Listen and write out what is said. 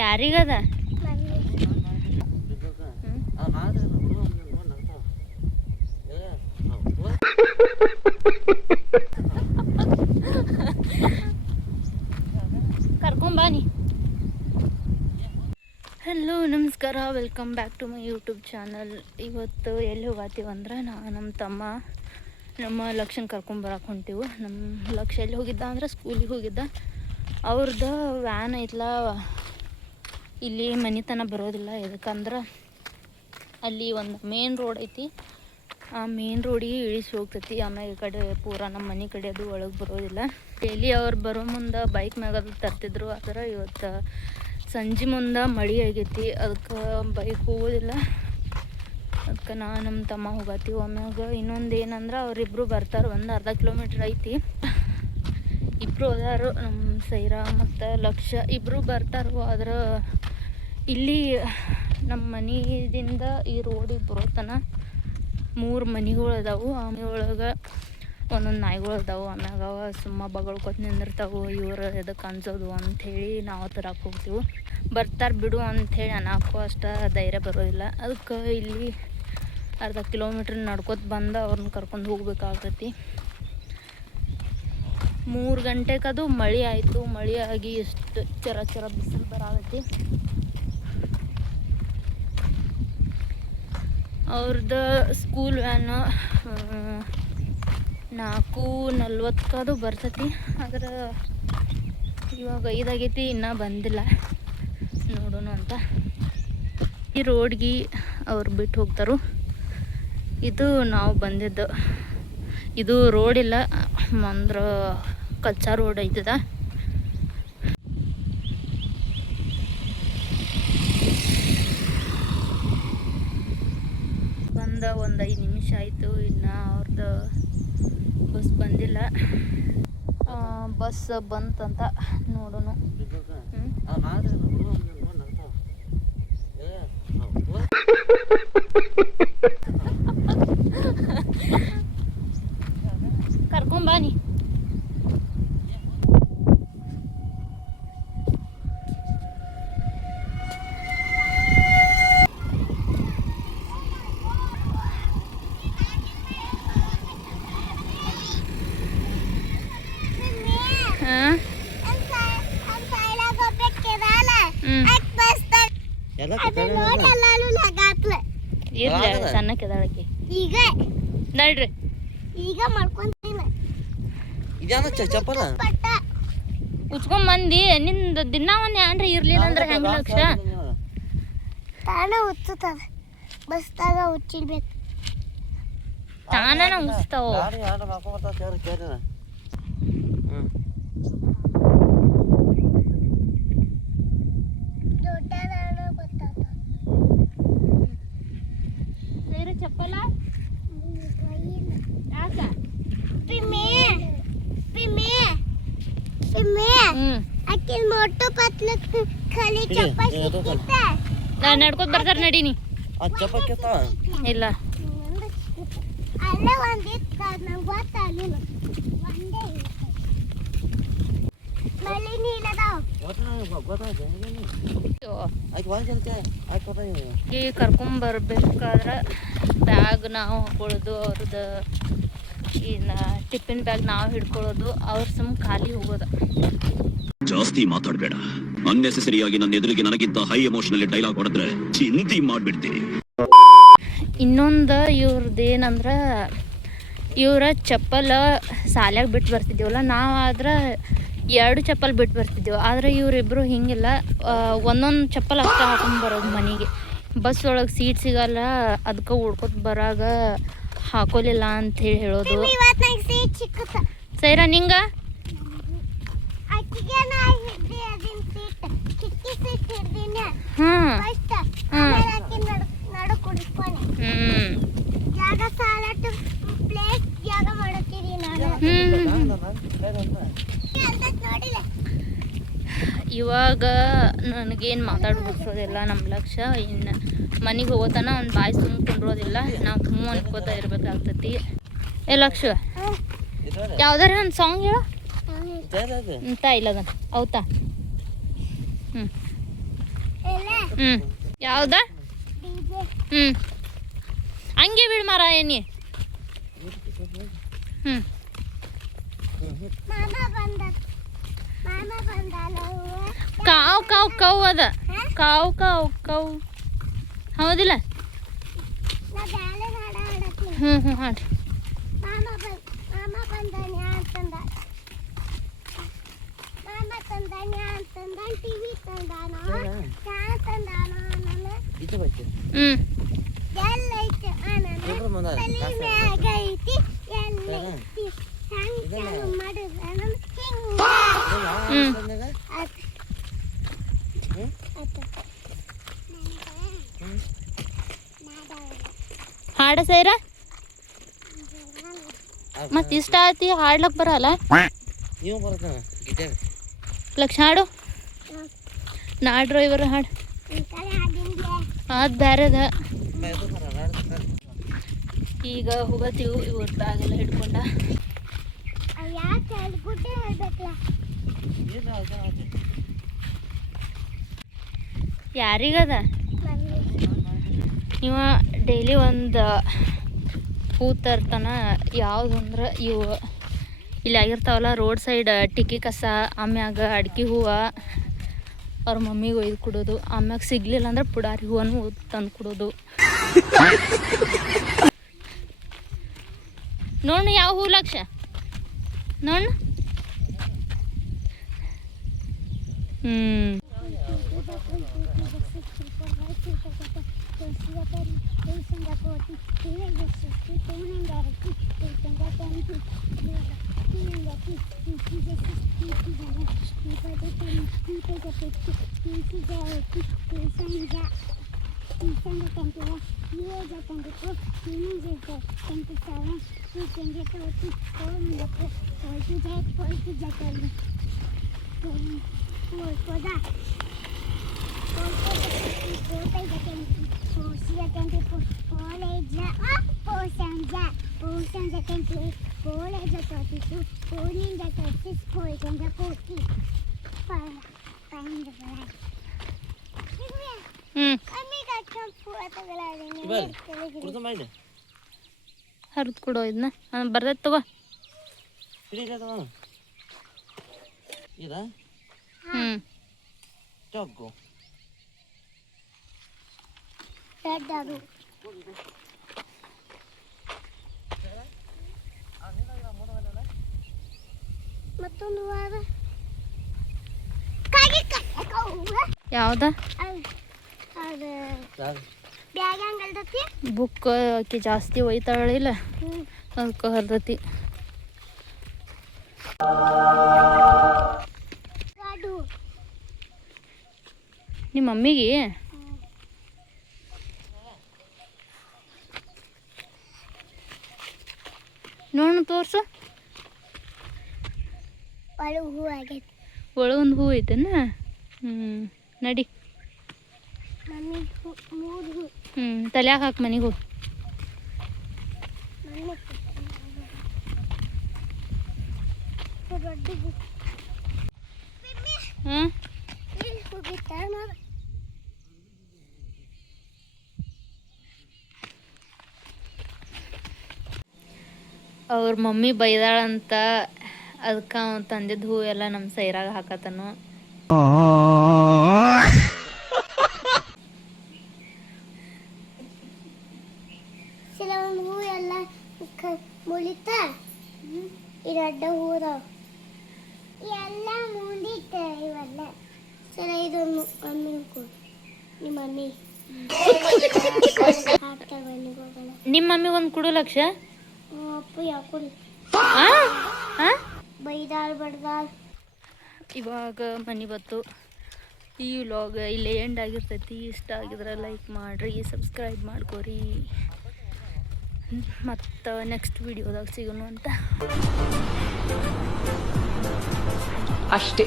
ಯಾರಿಗದ ಕರ್ಕೊಂಬಾನಿ. ಹಲೋ ನಮಸ್ಕಾರ, welcome back to my YouTube channel. ಇವತ್ತು ಎಲ್ಲಿ ಹೋಗತ್ತೀವಂದ್ರೆ ನಮ್ಮ ತಮ್ಮ ನಮ್ಮ ಲಕ್ಷನ್ ಕರ್ಕೊಂಬರಕ್ಕೆ ಹೊಂಟೀವಿ. ನಮ್ಮ ಲಕ್ಷ ಎಲ್ಲಿ ಹೋಗಿದ್ದ ಅಂದ್ರೆ ಸ್ಕೂಲಿಗೆ ಹೋಗಿದ್ದ. ಅವ್ರದ್ದು ವ್ಯಾನ್ ಐತ್ಲ, ಇಲ್ಲಿ ಮನೆತನ ಬರೋದಿಲ್ಲ. ಎದಕ್ಕಂದ್ರೆ ಅಲ್ಲಿ ಒಂದು ಮೇನ್ ರೋಡ್ ಐತಿ, ಆ ಮೇನ್ ರೋಡಿಗೆ ಇಳಿಸಿ ಹೋಗ್ತೈತಿ. ಆಮೇಲೆ ಈ ಕಡೆ ಪೂರ ನಮ್ಮ ಮನೆ ಕಡೆ ಅದು ಒಳಗೆ ಬರೋದಿಲ್ಲ. ಡೈಲಿ ಅವ್ರು ಬರೋ ಮುಂದೆ ಬೈಕ್ ಮ್ಯಾಗ ಅದು ತರ್ತಿದ್ರು. ಆದರೆ ಇವತ್ತು ಸಂಜೆ ಮುಂದೆ ಮಳೆ ಆಗೈತಿ, ಅದಕ್ಕೆ ಬೈಕ್ ಹೋಗೋದಿಲ್ಲ. ಅದಕ್ಕೆ ನಮ್ಮ ತಮ್ಮ ಹೋಗತ್ತೀವಿ. ಆಮ್ಯಾಗ ಇನ್ನೊಂದು ಏನಂದ್ರೆ ಅವರಿಬ್ಬರು ಬರ್ತಾರೆ, ಒಂದು ಅರ್ಧ ಕಿಲೋಮೀಟ್ರ್ ಐತಿ. ಇಬ್ಬರು ಹೋದಾರು, ನಮ್ಮ ಸೈರಾ ಮತ್ತು ಲಕ್ಷ ಇಬ್ಬರು ಬರ್ತಾರೋ. ಆದ್ರೆ ಇಲ್ಲಿ ನಮ್ಮ ಮನೆಯಿಂದ ಈ ರೋಡಿಗೆ ಬರೋತನ 3 ಮನೆಗಳು ಅದಾವು. ಆ ಮನೆಯೊಳಗೆ ಒಂದೊಂದು ನಾಯಿಗಳು ಅದಾವು. ಆಮ್ಯಾಗ ಸುಮ್ಮ ಬಗಳ್ಕೊತ ನಿಂದಿರ್ತಾವೆ. ಇವರು ಎದಕ್ಕೆ ಅನ್ಸೋದು ಅಂಥೇಳಿ ನಾವು ತರಕ್ಕೆ ಹೋಗ್ತೀವಿ. ಬರ್ತಾರೆ ಬಿಡು ಅಂಥೇಳಿ ಅನ್ನೋಕ್ಕೂ ಅಷ್ಟು ಧೈರ್ಯ ಬರೋದಿಲ್ಲ. ಅದಕ್ಕೆ ಇಲ್ಲಿ ಅರ್ಧ ಕಿಲೋಮೀಟ್ರ್ ನಡ್ಕೊತ ಬಂದು ಅವ್ರನ್ನ ಕರ್ಕೊಂಡು ಹೋಗ್ಬೇಕಾಗ್ತೈತಿ. 3 ಗಂಟೆಗದು ಮಳೆ ಆಯಿತು. ಮಳೆ ಆಗಿ ಎಷ್ಟು ಚರ ಬಿಸಿಲು ಬರಾಗೈತಿ. ಅವ್ರದ್ದು ಸ್ಕೂಲ್ ವ್ಯಾನ್ 4:40 ಬರ್ತೈತಿ. ಆದ್ರೆ ಇವಾಗ 5 ಆಗೈತಿ, ಇನ್ನೂ ಬಂದಿಲ್ಲ. ನೋಡೋಣ ಅಂತ ಈ ರೋಡ್ಗೆ ಅವ್ರು ಬಿಟ್ಟು ಹೋಗ್ತಾರೋ. ಇದು ನಾವು ಬಂದಿದ್ದು, ಇದು ರೋಡ್ ಇಲ್ಲ ಅಂದ್ರೆ ಕಚ್ಚಾ ರೋಡ್ ಐತದ. ಬಂದ ಒಂದು 5 ನಿಮಿಷ ಆಯಿತು, ಇನ್ನು ಅವ್ರದ್ದು ಬಸ್ ಬಂದಿಲ್ಲ. ಬಸ್ ಬಂತಂತ ನೋಡೋಣ. ಕರ್ಕೊಂಬಾನಿ. ಸಣ್ಣಕ್ಕೆದಾಳಕ್ಕೆ ಈಗ ನಡ್ರಿ, ಈಗ ಮಾಡ್ಕೊಂತೀನಿ. ಉಚ್ಕೊಂಡ್ ಬಂದಿ. ನಿಂದ ದಿನ ಒಂದು ಏನ್ರಿ ಇರ್ಲಿಲ್ಲ ಅಂದ್ರೆ ಹೆಂಗ ಲಕ್ಷ ತಾನ ಉಚ್ಚುತ್ತದ. ಬಸ್ತಾಗ ಉಚ್ಚಿಡ್ಬೇಕು, ತಾನ ಉಚ್ತಾವ. ಚಪ್ಪಲ ನಡ್ಕೊತ ಬರ್ತಾರ ನಡೀನಿ. ಇಲ್ಲ ಕರ್ಕೊಂಬರ್ಬೇಕಾದ್ರೆ ಬ್ಯಾಗ್ ನಾವು ಹಾಕೊಳ್ಳೋದು, ಅವ್ರದ್ದು ಇನ್ನು ಟಿಫಿನ್ ಬ್ಯಾಗ್ ನಾವು ಹಿಡ್ಕೊಳ್ಳೋದು, ಅವ್ರ ಸುಮ್ಮ ಖಾಲಿ ಹೋಗೋದು. ಜಾಸ್ತಿ ಮಾತಾಡಬೇಡ. ಅನ್ನೆಸೆಸರಿಯಾಗಿ ನನ್ನ ಎದುರಿಗೆ ನನಗಿಂತ ಹೈ ಎಮೋಷನಲ್ ಡೈಲಾಗ್ ಹೊಡೆದ್ರೆ ಚಿಂತೆ ಮಾಡ್ಬಿಡ್ತೀನಿ. ಇನ್ನೊಂದು ಇವ್ರದ್ದೇನಂದ್ರೆ, ಇವ್ರ ಚಪ್ಪಲ ಸಾಲ್ಯಾಗ ಬಿಟ್ಟು ಬರ್ತಿದ್ದೀವಲ್ಲ, ನಾವು ಆದ್ರೆ 2 ಚಪ್ಪಲ್ ಬಿಟ್ಟು ಬರ್ತಿದ್ದೆವು. ಆದರೆ ಇವರಿಬ್ಬರು ಹಿಂಗಿಲ್ಲ, ಒಂದೊಂದು ಚಪ್ಪಲ್ ಅಷ್ಟೇ ಹಾಕೊಂಡು ಬರೋದು ಮನೆಗೆ. ಬಸ್ ಒಳಗೆ ಸೀಟ್ ಸಿಗಲ್ಲ, ಅದಕ್ಕೆ ಓಡ್ಕೊತ ಬರಾಗ ಹಾಕೋಲಿಲ್ಲ ಅಂಥೇಳಿ ಹೇಳೋದು. ಸೈರಾ ನಿಂಗ ಇವಾಗ ನನಗೇನು ಮಾತಾಡ್ಬೋದಿಲ್ಲ ನಮ್ಮ ಲಕ್ಷ. ಇನ್ನು ಮನೆಗೆ ಹೋಗೋತನ ಒಂದು ಬಾಯಿ ಸುಮ್ಮ ಕುಂಡ್ರೋದಿಲ್ಲ. ನಾವು ಹ್ಞೂ ಅನ್ಕೋತಾ ಇರ್ಬೇಕಾಗ್ತೈತಿ. ಏ ಲಕ್ಷ, ಯಾವ್ದಾರ ಒಂದು ಸಾಂಗ್ ಹೇಳು ಅಂತ ಇಲ್ಲದ ಹೌದಾ? ಹ್ಞೂ ಯಾವ್ದ ಹ್ಞೂ ಹಂಗೆ ಬಿಡು ಮರ ಏನಿ ಹ್ಞೂ ಕಾವು ಕಾವು ಕೌ ಅದ ಕಾವು ಕಾವು ಕೌ ಹೌದಿಲ್ಲ ಹ್ಞೂ ಹ್ಞೂ ಹಾಡ್ರಿ ಹಾಡ ಸೈರ ಮತ್ತೆ ಇಷ್ಟ ಆಯ್ತಿ ಹಾಡ್ಲಕ್ ಬರಲ್ಲ ಲಕ್ಷ ಹಾಡು ನಾ ಡ್ರೈವರ್ ಹಾಡು ಅದು ಬೇರೆದ ಈಗ ಹೋಗತ್ತೀವಿ ಇವ್ರ ಬ್ಯಾಗ್ ಎಲ್ಲ ಹಿಡ್ಕೊಂಡ ಯಾರಿಗದ ಇವ ಡೈಲಿ ಒಂದು ಹೂ ತರ್ತಾನ ಯಾವ್ದು ಅಂದ್ರೆ ಇವು ಇಲ್ಲಿ ಆಗಿರ್ತಾವಲ್ಲ ರೋಡ್ ಸೈಡ್ ಟಿಕ್ಕಿ ಕಸ ಆಮ್ಯಾಗ ಅಡ್ಕೆ ಹೂವು ಅವ್ರ ಮಮ್ಮಿಗೆ ಒಯ್ದು ಕೊಡೋದು ಆಮ್ಯಾಗ ಸಿಗ್ಲಿಲ್ಲ ಅಂದ್ರೆ ಪುಡಾರಿ ಹೂವನ್ನು ತಂದು ಕೊಡೋದು ನೋಡು ಯಾವ ಹೂ ಲಕ್ಷ ನೋಡು ಹರಿದು ಕೊಡೋ ಇದನ್ನ ಬರ್ತೈತೆ ತಗೋ ಯಾವ್ದ ಬುಕ್ ಆಕಿ ಜಾಸ್ತಿ ಒಯ್ತಾಳಿಲ್ಲ ಅದಕ್ಕೆ ಹರ್ದತಿ ನಿಮ್ಮ ಮಮ್ಮಿಗೆ ನೋಡು ತೋರ್ಸು ಒಳಗೊಂದು ಹೂ ಐತೆನ ನಡಿ ತಲ್ಯಾಗ ಹಾಕಿ ಮನೆಗೆ ಹೋಗಿ ಹಾಂ ಅವ್ರ ಮಮ್ಮಿ ಬೈದಾಳಂತ ಅದಕ್ಕೆ ಅವ್ನು ತಂದಿದ್ದು ಹೂ ಎಲ್ಲ ನಮ್ಮ ಸೈರಾಗ ಹಾಕತನು ಹೂ ಎಲ್ಲ ಮುಳಿತ ಇದಡ್ಡ ಹೂದ ಎಲ್ಲ ಮುಳಿತ ಇವೆಲ್ಲ ಸರ ಇದೊಂದು ಮಮ್ಮಿ ನಿಮ್ಮ ಮಮ್ಮಿ ನಿಮ್ಮ ಮಮ್ಮಿಗೆ ಒಂದು ಕೊಡು ಲಕ್ಷ ಅಪ್ಪ ಯಾಕೊಡಿ ಬೈದಾಳ್ ಬಡ್ದಾಳ್ ಇವಾಗ ಮನೆ ಬತ್ತು ಈ ವ್ಲಾಗ್ ಇಲ್ಲೇ ಎಂಡ್ ಆಗಿರ್ತೈತಿ ಇಷ್ಟ ಆಗಿದ್ರೆ ಲೈಕ್ ಮಾಡಿರಿ ಸಬ್ಸ್ಕ್ರೈಬ್ ಮಾಡ್ಕೋರಿ ಮತ್ತು ನೆಕ್ಸ್ಟ್ ವಿಡಿಯೋದಾಗ ಸಿಗೋಣ ಅಂತ ಅಷ್ಟೇ.